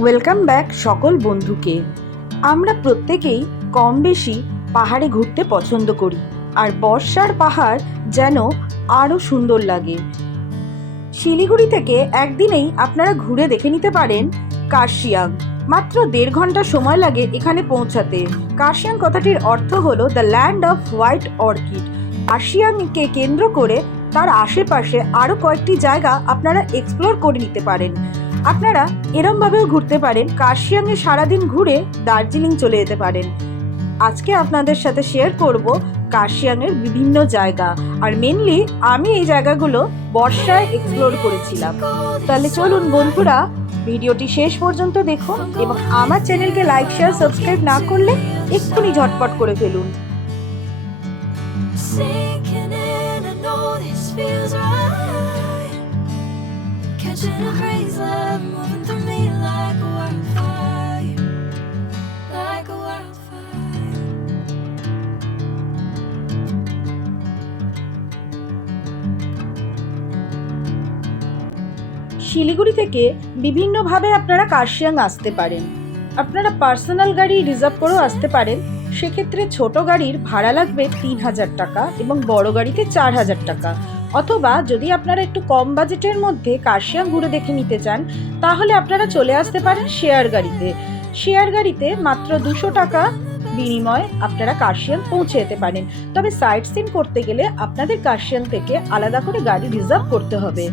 Welcome back সকল বন্ধুকে। আমরা প্রত্যেকেই কম বেশি পাহাড়ে ঘুরতে পছন্দ করি, আর বর্ষার পাহাড় যেন আরও সুন্দর লাগে। শিলিগুড়ি থেকে একদিনেই আপনারা ঘুরে দেখে নিতে পারেন কার্শিয়াং। মাত্র 1.5 ঘন্টা সময় লাগে এখানে পৌঁছাতে। কার্শিয়াং কথাটির অর্থ হলো the land of white orchid. কার্শিয়াংকে কেন্দ্র করে তার আশেপাশে আরও কয়েকটি জায়গা আপনারা এক্সপ্লোর করে নিতে পারেন। আপনারা এরমভাবেও ঘুরতে পারেন, কার্শিয়াংয়ে সারাদিন ঘুরে দার্জিলিং চলে যেতে পারেন। আজকে আপনাদের সাথে শেয়ার করব কার্শিয়াংয়ের বিভিন্ন জায়গা, আর মেনলি আমি এই জায়গাগুলো বর্ষায় এক্সপ্লোর করেছিলাম। তাহলে চলুন বন্ধুরা, ভিডিওটি শেষ পর্যন্ত দেখুন এবং আমার চ্যানেলকে লাইক শেয়ার সাবস্ক্রাইব না করলে এক্ষুনি ঝটপট করে ফেলুন। শিলিগুড়ি থেকে বিভিন্নভাবে আপনারা কার্শিয়াং আসতে পারেন। আপনারা পার্সোনাল গাড়ি রিজার্ভ করেও আসতে পারেন। সেক্ষেত্রে ছোট গাড়ির ভাড়া লাগবে 3000 টাকা এবং বড় গাড়িতে 4000 টাকা। অথবা যদি আপনারা একটু কম বাজেটের মধ্যে কার্শিয়াং ঘুরে দেখে নিতে চান, তাহলে আপনারা চলে আসতে পারেন শেয়ার গাড়িতে। শেয়ার গাড়িতে মাত্র 200 টাকা বিনিময়ে আপনারা কার্শিয়াং পৌঁছে যেতে পারেন। তবে সাইট সিন করতে গেলে আপনাদের কার্শিয়াং থেকে আলাদা করে গাড়ি রিজার্ভ করতে হবে।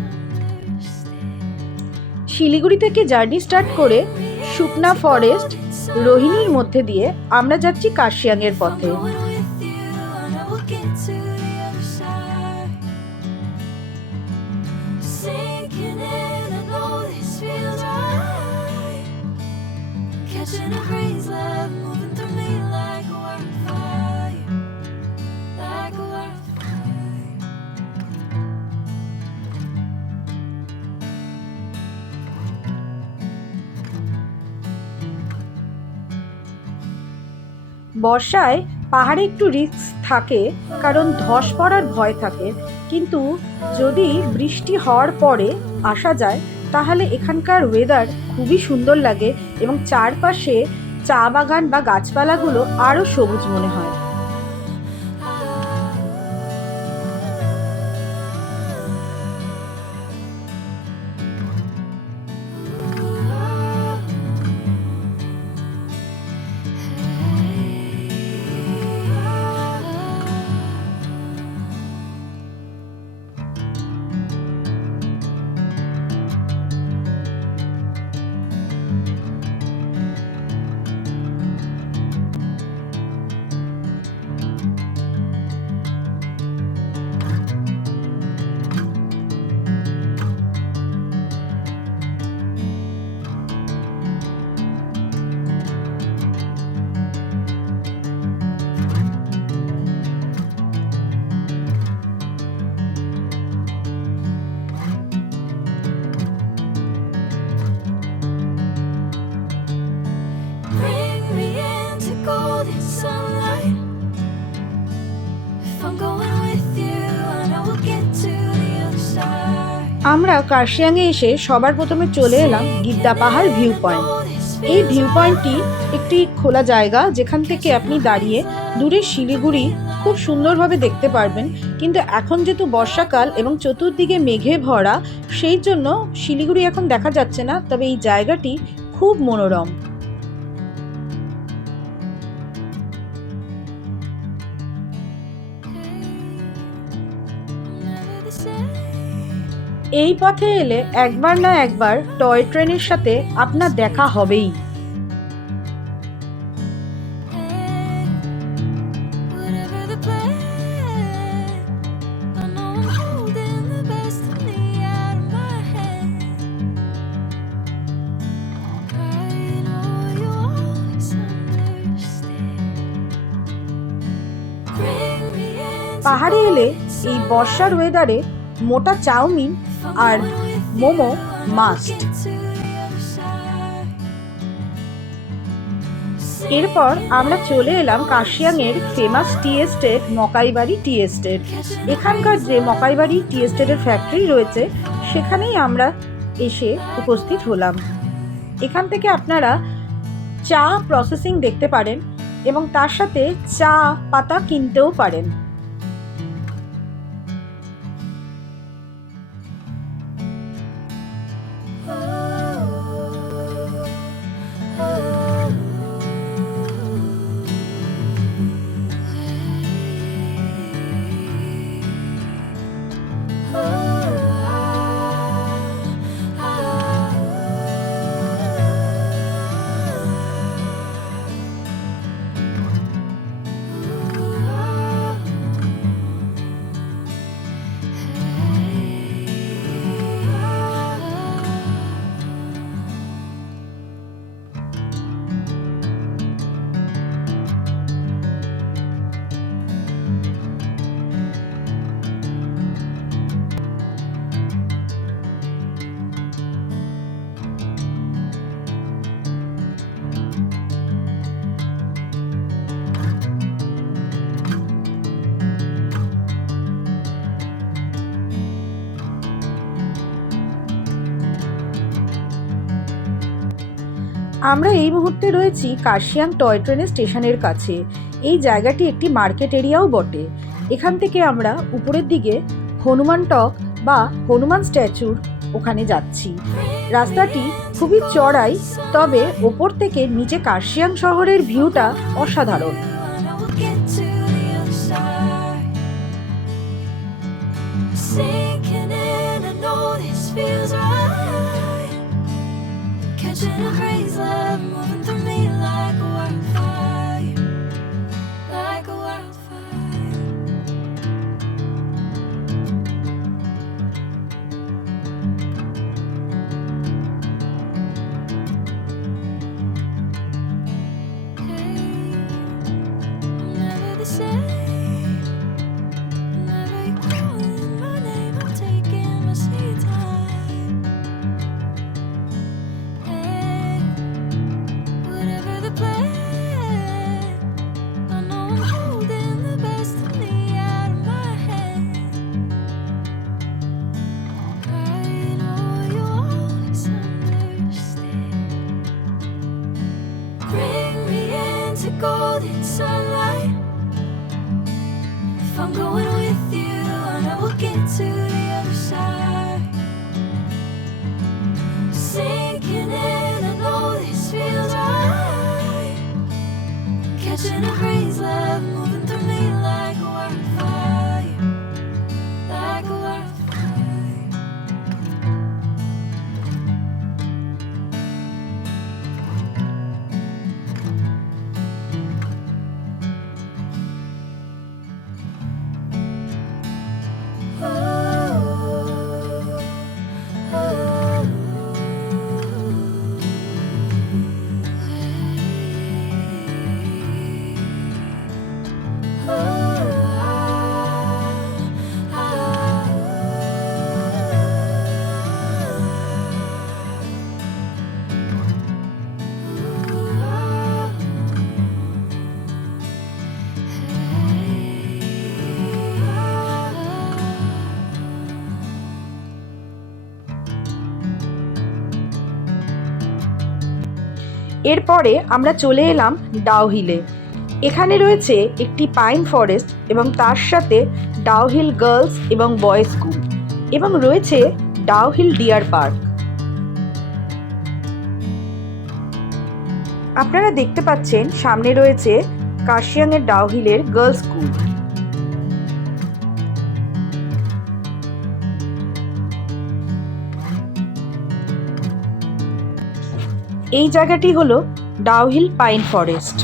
শিলিগুড়ি থেকে জার্নি স্টার্ট করে শুকনা ফরেস্ট রোহিণীর মধ্যে দিয়ে আমরা যাচ্ছি কার্শিয়াংয়ের পথে। বর্ষায় পাহাড়ে একটু রিস্ক থাকে, কারণ ধস পড়ার ভয় থাকে, কিন্তু যদি বৃষ্টি হওয়ার পরে আসা যায় তাহলে এখানকার ওয়েদার খুবই সুন্দর লাগে এবং চারপাশে চা বাগান বা গাছপালাগুলো আরও সবুজ মনে হয়। আমরা কার্শিয়াংয়ে এসে সবার প্রথমে চলে এলাম গিদ্দা পাহাড় ভিউ পয়েন্ট। এই ভিউ পয়েন্টটি একটি খোলা জায়গা, যেখান থেকে আপনি দাঁড়িয়ে দূরে শিলিগুড়ি খুব সুন্দরভাবে দেখতে পারবেন। কিন্তু এখন যেহেতু বর্ষাকাল এবং চতুর্দিকে মেঘে ভরা, সেই জন্য শিলিগুড়ি এখন দেখা যাচ্ছে না, তবে এই জায়গাটি খুব মনোরম। এই পথে এলে একবার না একবার টয় ট্রেনের সাথে আপনার দেখা হবেই। পাহাড়ে এলে এই বর্ষার ওয়েদারে মোটা চাউমিন আর মোমো মাস্ট। এরপর আমরা চলে এলাম কার্শিয়াংয়ের famous tea estate Makaibari tea estate. এখানকার যে মকাইবাড়ি টি এস্টেটের ফ্যাক্টরি রয়েছে সেখানেই আমরা এসে উপস্থিত হলাম। এখান থেকে আপনারা চা প্রসেসিং দেখতে পারেন এবং তার সাথে চা পাতা কিনতেও পারেন। আমরা এই মুহূর্তে রয়েছি কার্শিয়াং টয় ট্রেনের স্টেশনের কাছে। এই জায়গাটি একটি মার্কেট এরিয়াও বটে। এখান থেকে আমরা উপরের দিকে হনুমান টক বা হনুমান স্ট্যাচুর ওখানে যাচ্ছি। রাস্তাটি খুবই চড়াই, তবে ওপর থেকে নিচে কার্শিয়াং শহরের ভিউটা অসাধারণ। এরপরে আমরা চলে এলাম ডাউহিলে। এখানে রয়েছে একটি পাইন ফরেস্ট এবং তার সাথে ডাউহিল গার্লস এবং বয়েজ স্কুল, এবং রয়েছে ডাউহিল ডিয়ার পার্ক। আপনারা দেখতে পাচ্ছেন সামনে রয়েছে কার্শিয়াংয়ের ডাউহিলের গার্লস স্কুল। এই জায়গাটি হলো ডাউহিল পাইন ফরেস্ট।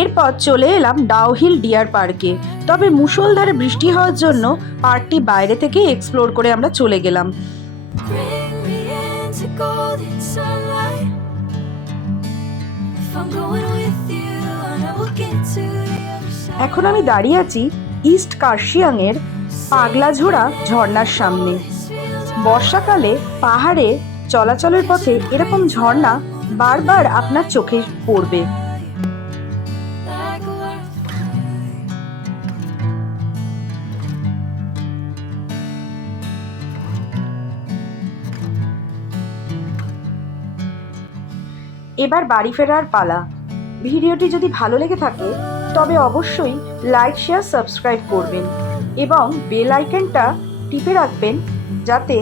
এরপর চলে এলাম ডাউহিল ডিয়ার পার্কে। তবে মুষলধারে বৃষ্টি হওয়ার জন্য পার্কটি বাইরে থেকে এক্সপ্লোর করে আমরা চলে গেলাম। এখন আমি দাঁড়িয়ে আছি ইস্ট কার্শিয়াংয়ের পাগলাঝোড়া ঝর্ণার সামনে। বর্ষাকালে পাহাড়ে চলাচলের পথে এরকম ঝর্ণা বারবার আপনার চোখে পড়বে। এবার বাড়ি ফেরার পালা। ভিডিওটি যদি ভালো লেগে থাকে তবে অবশ্যই লাইক, শেয়ার, সাবস্ক্রাইব করবেন এবং বেল আইকনটা টিপে রাখবেন, যাতে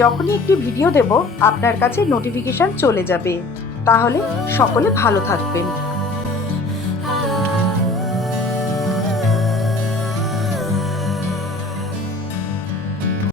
যখনই একটি ভিডিও দেব আপনার কাছে নোটিফিকেশান চলে যাবে। তাহলে সকলে ভালো থাকবেন।